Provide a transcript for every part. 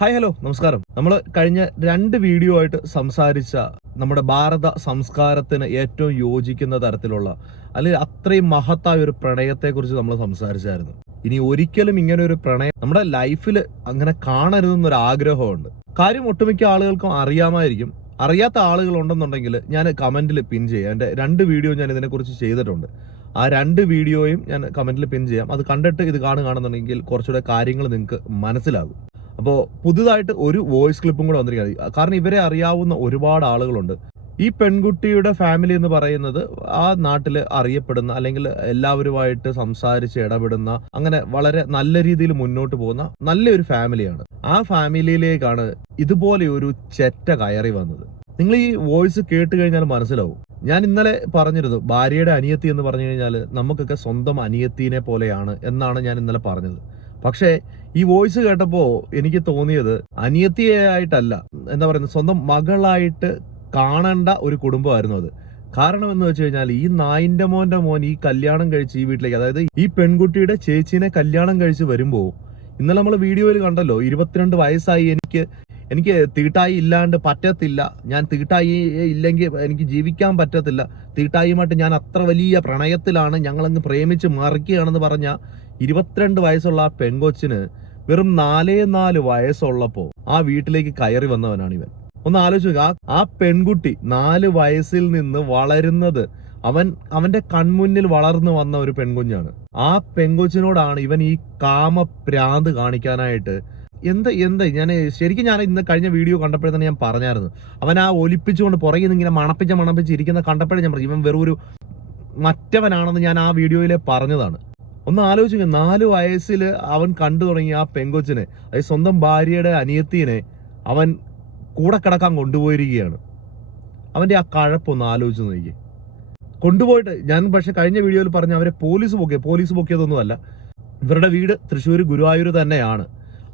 Hi hello നമസ്കാരം. നമ്മൾ കഴിഞ്ഞ രണ്ട് വീഡിയോ ആയിട്ട് സംസാരിച്ച നമ്മുടെ ഭാരത സംസ്കാരത്തിന് ഏറ്റവും യോജിക്കുന്ന തരത്തിലുള്ള അല്ലെങ്കിൽ അത്രയും മഹത്തായ ഒരു പ്രണയത്തെക്കുറിച്ച് നമ്മൾ സംസാരിച്ചായിരുന്നു. ഇനി ഒരിക്കലും ഇങ്ങനെ ഒരു പ്രണയം നമ്മുടെ ലൈഫിൽ അങ്ങനെ കാണരുതെന്നൊരു ആഗ്രഹമുണ്ട്. കാര്യം ഒട്ടുമിക്ക ആളുകൾക്കും അറിയാമായിരിക്കും. അറിയാത്ത ആളുകൾ ഉണ്ടെന്നുണ്ടെങ്കിൽ ഞാൻ കമന്റിൽ പിൻ ചെയ്യാം. എന്റെ രണ്ട് വീഡിയോ ഞാൻ ഇതിനെക്കുറിച്ച് ചെയ്തിട്ടുണ്ട്. ആ രണ്ട് വീഡിയോയും ഞാൻ കമന്റിൽ പിൻ ചെയ്യാം. അത് കണ്ടിട്ട് ഇത് കാണുകയാണെന്നുണ്ടെങ്കിൽ കുറച്ചുകൂടെ കാര്യങ്ങൾ നിങ്ങൾക്ക് മനസ്സിലാകും. അപ്പോൾ പുതുതായിട്ട് ഒരു വോയിസ് ക്ലിപ്പും കൂടെ വന്നിരിക്കുന്നത് കാരണം ഇവരെ അറിയാവുന്ന ഒരുപാട് ആളുകളുണ്ട്. ഈ പെൺകുട്ടിയുടെ ഫാമിലി എന്ന് പറയുന്നത് ആ നാട്ടിൽ അറിയപ്പെടുന്ന അല്ലെങ്കിൽ എല്ലാവരുമായിട്ട് സംസാരിച്ച് ഇടപെടുന്ന അങ്ങനെ വളരെ നല്ല രീതിയിൽ മുന്നോട്ട് പോകുന്ന നല്ലൊരു ഫാമിലിയാണ് ആ ഫാമിലിയിലേക്കാണ് ഇതുപോലെ ഒരു ചെറ്റ കയറി വന്നത്. നിങ്ങൾ ഈ വോയിസ് കേട്ട് കഴിഞ്ഞാൽ മനസ്സിലാവും. ഞാൻ ഇന്നലെ പറഞ്ഞിരുന്നു ഭാര്യയുടെ അനിയത്തി എന്ന് പറഞ്ഞു കഴിഞ്ഞാൽ നമുക്കൊക്കെ സ്വന്തം അനിയത്തിനെ പോലെയാണ് എന്നാണ് ഞാൻ ഇന്നലെ പറഞ്ഞത്. പക്ഷേ ഈ വോയിസ് കേട്ടപ്പോൾ എനിക്ക് തോന്നിയത് അനിയത്തിയായിട്ടല്ല എന്താ പറയുന്നത് സ്വന്തം മകളായിട്ട് കാണേണ്ട ഒരു കുടുംബമായിരുന്നു അത്. കാരണം എന്ന് വെച്ച് കഴിഞ്ഞാൽ ഈ നായിന്റെ മോന്റെ മോൻ ഈ കല്യാണം കഴിച്ച് ഈ വീട്ടിലേക്ക് അതായത് ഈ പെൺകുട്ടിയുടെ ചേച്ചീനെ കല്യാണം കഴിച്ച് വരുമ്പോൾ ഇന്നലെ നമ്മൾ വീഡിയോയിൽ കണ്ടല്ലോ ഇരുപത്തിരണ്ട് വയസ്സായി എനിക്ക് എനിക്ക് തീട്ടായി ഇല്ലാണ്ട് പറ്റത്തില്ല ഞാൻ തീട്ടായി ഇല്ലെങ്കിൽ എനിക്ക് ജീവിക്കാൻ പറ്റത്തില്ല തീട്ടായിയുമായിട്ട് ഞാൻ അത്ര വലിയ പ്രണയത്തിലാണ് ഞങ്ങളങ്ങ് പ്രേമിച്ച് മറിക്കുകയാണെന്ന് പറഞ്ഞ ഇരുപത്തിരണ്ട് വയസ്സുള്ള ആ പെങ്കൊച്ചിന് വെറും നാലേ നാല് വയസ്സുള്ളപ്പോൾ ആ വീട്ടിലേക്ക് കയറി വന്നവനാണ് ഇവൻ. ഒന്ന് ആലോചിച്ചു ആ പെൺകുട്ടി നാല് വയസ്സിൽ നിന്ന് വളരുന്നത് അവൻ അവന്റെ കൺമുന്നിൽ വളർന്നു വന്ന ഒരു പെൺകുഞ്ഞാണ്. ആ പെൺകൊച്ചിനോടാണ് ഇവൻ ഈ കാമപ്രാന്ത് കാണിക്കാനായിട്ട് എന്ത് എന്ത് ഞാൻ ശരിക്കും ഞാൻ ഇന്ന് കഴിഞ്ഞ വീഡിയോ കണ്ടപ്പോഴേ തന്നെ ഞാൻ പറഞ്ഞായിരുന്നു. അവൻ ആ ഒലിപ്പിച്ചുകൊണ്ട് പുറകിൽ നിന്ന് ഇങ്ങനെ മണപ്പിച്ച് മണപ്പിച്ച് ഇരിക്കുന്ന കണ്ടപ്പോഴേ ഞാൻ പറഞ്ഞു ഇവൻ വെറും ഒരു മറ്റവനാണെന്ന് ഞാൻ ആ വീഡിയോയിലെ പറഞ്ഞതാണ്. ഒന്ന് ആലോചിക്കുക നാല് വയസ്സിൽ അവൻ കണ്ടു തുടങ്ങിയ ആ പെങ്കൊച്ചിനെ അതായത് സ്വന്തം ഭാര്യയുടെ അനിയത്തിനെ അവൻ കൂടെ കിടക്കാൻ കൊണ്ടുപോയിരിക്കുകയാണ്. അവന്റെ ആ കഴപ്പൊന്ന് ആലോചിച്ച് നോക്കി. കൊണ്ടുപോയിട്ട് ഞാൻ പക്ഷെ കഴിഞ്ഞ വീഡിയോയിൽ പറഞ്ഞ അവരെ പോലീസ് പൊക്കിയ പോലീസ് പൊക്കിയതൊന്നുമല്ല. ഇവരുടെ വീട് തൃശ്ശൂർ ഗുരുവായൂർ തന്നെയാണ്.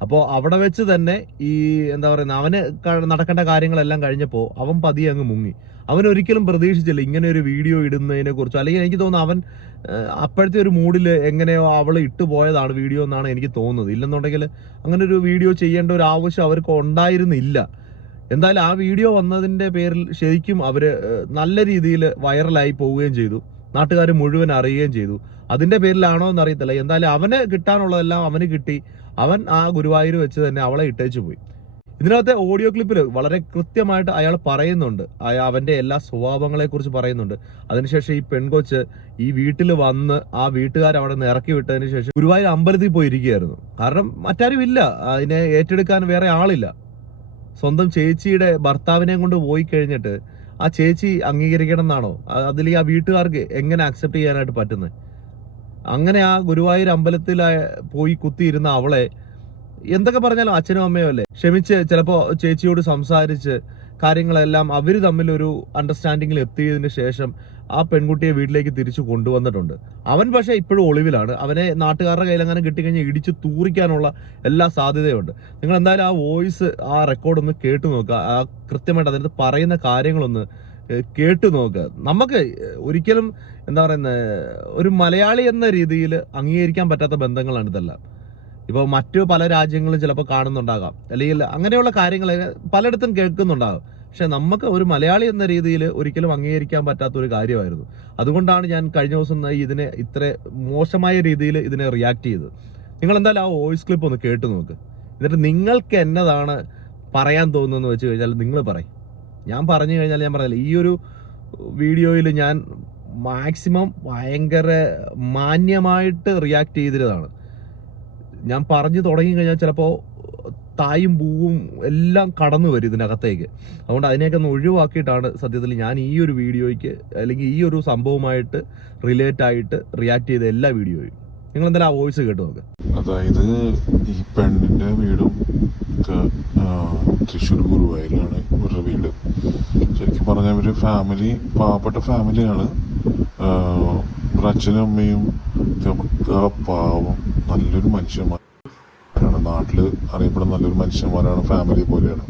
അപ്പോൾ അവിടെ വെച്ച് തന്നെ ഈ എന്താ പറയുന്നത് അവന് നടക്കേണ്ട കാര്യങ്ങളെല്ലാം കഴിഞ്ഞപ്പോൾ അവൻ പതിയെ അങ്ങ് മുങ്ങി. അവൻ ഒരിക്കലും പ്രതീക്ഷിച്ചില്ല ഇങ്ങനെ ഒരു വീഡിയോ ഇടുന്നതിനെ കുറിച്ച്. അല്ലെങ്കിൽ എനിക്ക് തോന്നുന്നു അവൻ അപ്പോഴത്തെ ഒരു മൂഡിൽ എങ്ങനെയോ അവൾ ഇട്ടു പോയതാണ് വീഡിയോ എന്നാണ് എനിക്ക് തോന്നുന്നത്. ഇല്ലെന്നുണ്ടെങ്കിൽ അങ്ങനെ ഒരു വീഡിയോ ചെയ്യേണ്ട ഒരു ആവശ്യം അവർക്ക് ഉണ്ടായിരുന്നില്ല. എന്തായാലും ആ വീഡിയോ വന്നതിന്റെ പേരിൽ ശരിക്കും അവർ നല്ല രീതിയിൽ വൈറലായി പോവുകയും ചെയ്തു. നാട്ടുകാർ മുഴുവൻ അറിയുകയും ചെയ്തു. അതിന്റെ പേരിലാണോ എന്ന് അറിയത്തില്ല എന്തായാലും അവന് കിട്ടാനുള്ളതെല്ലാം അവന് കിട്ടി. അവൻ ആ ഗുരുവായൂർ വെച്ച് തന്നെ അവളെ ഇട്ടേച്ചു പോയി. ഇതിനകത്തെ ഓഡിയോ ക്ലിപ്പിൽ വളരെ കൃത്യമായിട്ട് അയാൾ പറയുന്നുണ്ട്. അവന്റെ എല്ലാ സ്വഭാവങ്ങളെ കുറിച്ച് പറയുന്നുണ്ട്. അതിനുശേഷം ഈ പെൺകൊച്ച് ഈ വീട്ടിൽ വന്ന് ആ വീട്ടുകാർ അവിടെ നിന്ന് ഇറക്കി വിട്ടതിന് ശേഷം ഗുരുവായൂർ അമ്പലത്തിൽ പോയി ഇരിക്കുകയായിരുന്നു കാരണം മറ്റാരും ഇല്ല. അതിനെ ഏറ്റെടുക്കാൻ വേറെ ആളില്ല. സ്വന്തം ചേച്ചിയുടെ ഭർത്താവിനെയും കൊണ്ട് പോയി കഴിഞ്ഞിട്ട് ആ ചേച്ചി അംഗീകരിക്കണം എന്നാണോ? അതിൽ ആ വീട്ടുകാർക്ക് എങ്ങനെ അക്സെപ്റ്റ് ചെയ്യാനായിട്ട് പറ്റുന്നത്? അങ്ങനെ ആ ഗുരുവായൂർ അമ്പലത്തിൽ പോയി കുത്തിയിരുന്ന അവളെ എന്തൊക്കെ പറഞ്ഞാലും അച്ഛനും അമ്മയും അല്ലേ? ക്ഷമിച്ച് ചിലപ്പോൾ ചേച്ചിയോട് സംസാരിച്ച് കാര്യങ്ങളെല്ലാം അവർ തമ്മിൽ ഒരു അണ്ടർസ്റ്റാൻഡിങ്ങിൽ എത്തിയതിന് ശേഷം ആ പെൺകുട്ടിയെ വീട്ടിലേക്ക് തിരിച്ചു കൊണ്ടുവന്നിട്ടുണ്ട്. അവൻ പക്ഷേ ഇപ്പോഴും ഒളിവിലാണ്. അവനെ നാട്ടുകാരുടെ കയ്യിലെങ്ങനെ കിട്ടിക്കഴിഞ്ഞാൽ ഇടിച്ച് തൂറിക്കാനുള്ള എല്ലാ സാധ്യതയുണ്ട്. നിങ്ങൾ എന്തായാലും ആ വോയിസ് ആ റെക്കോർഡ് ഒന്ന് കേട്ടു നോക്കുക ആ കൃത്യമായിട്ട് അതിനകത്ത് പറയുന്ന കാര്യങ്ങളൊന്ന് കേട്ടു നോക്കുക നമുക്ക് ഒരിക്കലും എന്താ പറയുന്നത് ഒരു മലയാളി എന്ന രീതിയിൽ അംഗീകരിക്കാൻ പറ്റാത്ത ബന്ധങ്ങളാണ് ഇതെല്ലാം. ഇപ്പോൾ മറ്റു പല രാജ്യങ്ങളും ചിലപ്പോൾ കാണുന്നുണ്ടാകാം. അല്ലെങ്കിൽ അങ്ങനെയുള്ള കാര്യങ്ങൾ പലയിടത്തും കേൾക്കുന്നുണ്ടാകും. പക്ഷെ നമുക്ക് ഒരു മലയാളി എന്ന രീതിയിൽ ഒരിക്കലും അംഗീകരിക്കാൻ പറ്റാത്ത ഒരു കാര്യമായിരുന്നു. അതുകൊണ്ടാണ് ഞാൻ കഴിഞ്ഞ ദിവസം ഇതിനെ ഇത്ര മോശമായ രീതിയിൽ ഇതിനെ റിയാക്ട് ചെയ്തത്. നിങ്ങൾ എന്തായാലും ആ വോയിസ് ക്ലിപ്പ് ഒന്ന് കേട്ടു നോക്ക്. എന്നിട്ട് നിങ്ങൾക്ക് എന്നതാണ് പറയാൻ തോന്നുന്നതെന്ന് വെച്ച് കഴിഞ്ഞാൽ നിങ്ങൾ പറയും. ഞാൻ പറഞ്ഞു കഴിഞ്ഞാൽ ഞാൻ പറഞ്ഞില്ല ഈ ഒരു വീഡിയോയിൽ ഞാൻ മാക്സിമം ഭയങ്കര മാന്യമായിട്ട് റിയാക്ട് ചെയ്തിരുന്നതാണ്. ഞാൻ പറഞ്ഞു തുടങ്ങി കഴിഞ്ഞാൽ ചിലപ്പോൾ തായും പൂവും എല്ലാം കടന്നു വരും ഇതിനകത്തേക്ക്. അതുകൊണ്ട് അതിനെയൊക്കെ ഒന്ന് ഒഴിവാക്കിയിട്ടാണ് സത്യത്തിൽ ഞാൻ ഈ ഒരു വീഡിയോയ്ക്ക് അല്ലെങ്കിൽ ഈ ഒരു സംഭവമായിട്ട് റിലേറ്റ് ആയിട്ട് റിയാക്ട് ചെയ്ത എല്ലാ വീഡിയോയും. നിങ്ങൾ എന്തായാലും ആ വോയിസ് കേട്ട് നോക്ക്. അതായത് ഈ പെണ്ണിന്റെ വീടും തൃശ്ശൂർ ഗുരുവായൂരിലാണ്. ഇവർ ഫാമിലി പാവപ്പെട്ട ഫാമിലിയാണ് അച്ഛനും അമ്മയും പാവം നല്ലൊരു മനുഷ്യന്മാരാണ്. നാട്ടിൽ അറിയപ്പെടുന്ന നല്ലൊരു മനുഷ്യന്മാരാണ് ഫാമിലി പോലെയാണ്.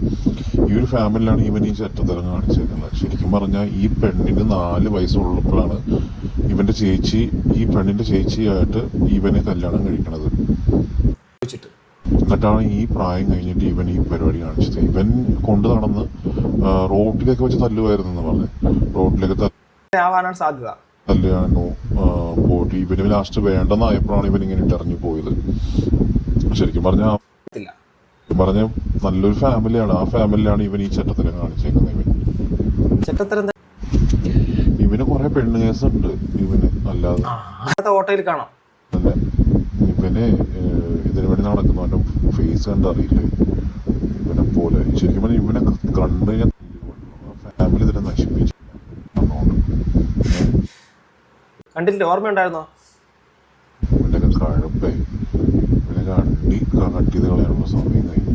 ഈ ഒരു ഫാമിലിയിലാണ് ഇവൻ ഈ ചട്ടത്തരം കാണിച്ചിരിക്കുന്നത് ശരിക്കും പറഞ്ഞാൽ ഈ പെണ്ണിന് നാല് വയസ്സുള്ളപ്പോഴാണ് ഇവന്റെ ചേച്ചി ഈ പെണ്ണിന്റെ ചേച്ചിയായിട്ട് ഇവനെ കല്യാണം കഴിക്കണത്. എന്നിട്ടാണ് ഈ പ്രായം കഴിഞ്ഞിട്ട് ഇവൻ ഈ പരിപാടി കാണിച്ചത്. ഇവൻ കൊണ്ടു നടന്ന് റോട്ടിലേക്ക് വെച്ച് തല്ലുമായിരുന്നു എന്ന് പറഞ്ഞു. റോട്ടിലൊക്കെ ആവാനാണ് സാധ്യത. ആ, പോയിട്ട് ഇവന് ലാസ്റ്റ് വേണ്ടെന്നായപ്പോഴാണ് ഇവൻ ഇങ്ങനെ ഇട്ടറിഞ്ഞു പോയത്. ശരിക്കും പറഞ്ഞാൽ ഇല്ല. പറഞ്ഞ നല്ലൊരു ഫാമിലിയാണ്. ആ ഫാമിലിയാണ് ഇവൻ ഈ ചട്ടത്തിനെ കാണിച്ചേക്കുന്നത് ഇവൻ. ഇവന് കുറെ പെണ്ണ് കേസുണ്ട് ഇവന്. അല്ലാതെ ഓട്ടയിൽ കാണാം. ഇവന് ഇതിനു വേണ്ടി നടക്കുന്നവന്റെ ഫേസ് കണ്ടറിയില്ലേ ഇവനെ പോലെ. ശരിക്കും പറഞ്ഞാൽ ഇവനെ കണ്ടു കഴിഞ്ഞാൽ ഫാമിലി ഇതിനെ നശിപ്പിച്ചു കണ്ടില്ല? ഓർമ്മയുണ്ടായിരുന്നോ? ഇവന്റെ കഴപ്പേ. ഇവനെ കണ്ടി കട്ടിയത് കളയാനുള്ള സമയം കഴിഞ്ഞു